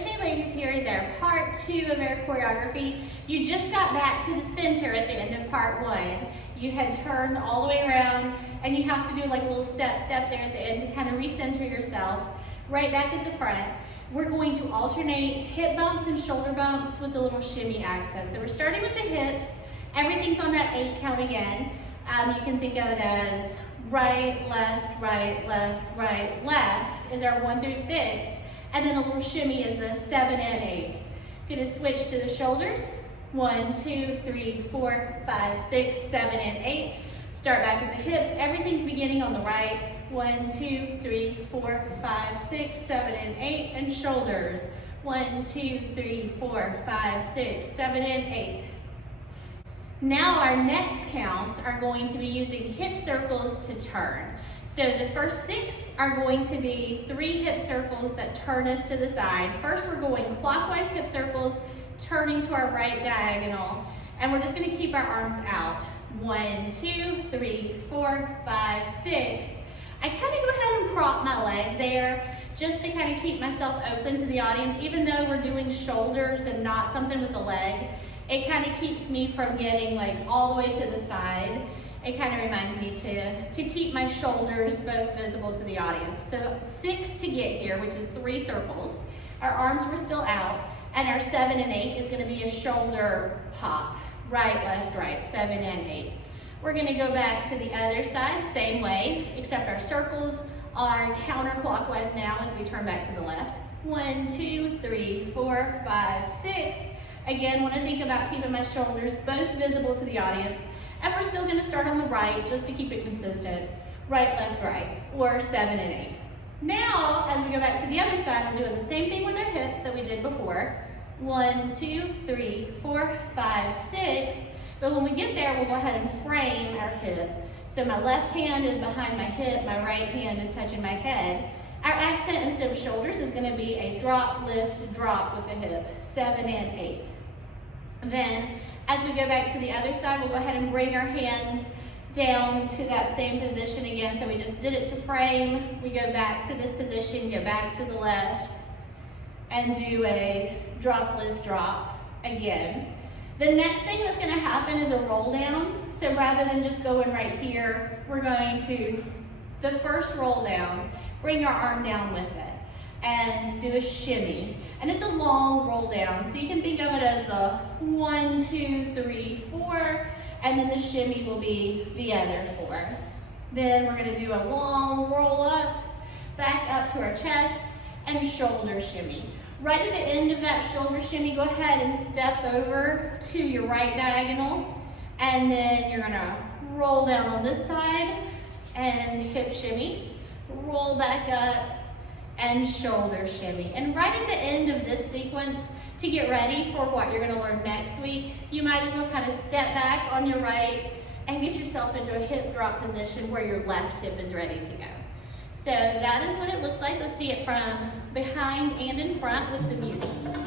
Okay, ladies, here is our part 2 of our choreography. You just got back to the center at the end of part 1. You had turned all the way around, and you have to do like a little step there at the end to kind of recenter yourself. Right back at the front. We're going to alternate hip bumps and shoulder bumps with a little shimmy accent. So we're starting with the hips. Everything's on that 8 count again. You can think of it as right, left, left is our 1 through 6. And then a little shimmy is the 7 and 8. Gonna switch to the shoulders. 1, 2, 3, 4, 5, 6, 7, and 8. Start back with the hips. Everything's beginning on the right. 1, 2, 3, 4, 5, 6, 7, and 8. And shoulders. 1, 2, 3, 4, 5, 6, 7, and 8. Now our next counts are going to be using hip circles to turn. So the first 6 are going to be 3 hip circles that turn us to the side. First we're going clockwise hip circles, turning to our right diagonal, and we're just going to keep our arms out. 1, 2, 3, 4, 5, 6. I kind of go ahead and prop my leg there just to kind of keep myself open to the audience. Even though we're doing shoulders and not something with the leg, it kind of keeps me from getting like all the way to the side. It kind of reminds me to keep my shoulders both visible to the audience. So 6 to get here, which is 3 circles. Our arms were still out, and our 7 and 8 is going to be a shoulder pop. Right, left, right, 7 and 8. We're going to go back to the other side, same way, except our circles are counterclockwise now as we turn back to the left. 1, 2, 3, 4, 5, 6. Again, want to think about keeping my shoulders both visible to the audience. And we're still going to start on the right just to keep it consistent. Right, left, right, or 7 and 8. Now, as we go back to the other side, we're doing the same thing with our hips that we did before. 1, 2, 3, 4, 5, 6. But when we get there, we'll go ahead and frame our hip. So my left hand is behind my hip, my right hand is touching my head. Our accent instead of shoulders is going to be a drop, lift, drop with the hip. 7 and 8. Then, as we go back to the other side, we'll go ahead and bring our hands down to that same position again. So we just did it to frame. We go back to this position, go back to the left, and do a drop, lift, drop again. The next thing that's going to happen is a roll down. So rather than just going right here, we're going to, the first roll down, bring our arm down with it and do a shimmy. And it's a long roll down, so you can think of it as the 1, 2, 3, 4, and then the shimmy will be the other 4. Then we're going to do a long roll up, back up to our chest, and shoulder shimmy. Right at the end of that shoulder shimmy, go ahead and step over to your right diagonal, and then you're going to roll down on this side and hip shimmy, roll back up, and shoulder shimmy. And right at the end of this sequence, to get ready for what you're going to learn next week, you might as well kind of step back on your right and get yourself into a hip drop position where your left hip is ready to go. So that is what it looks like. Let's see it from behind and in front with the music.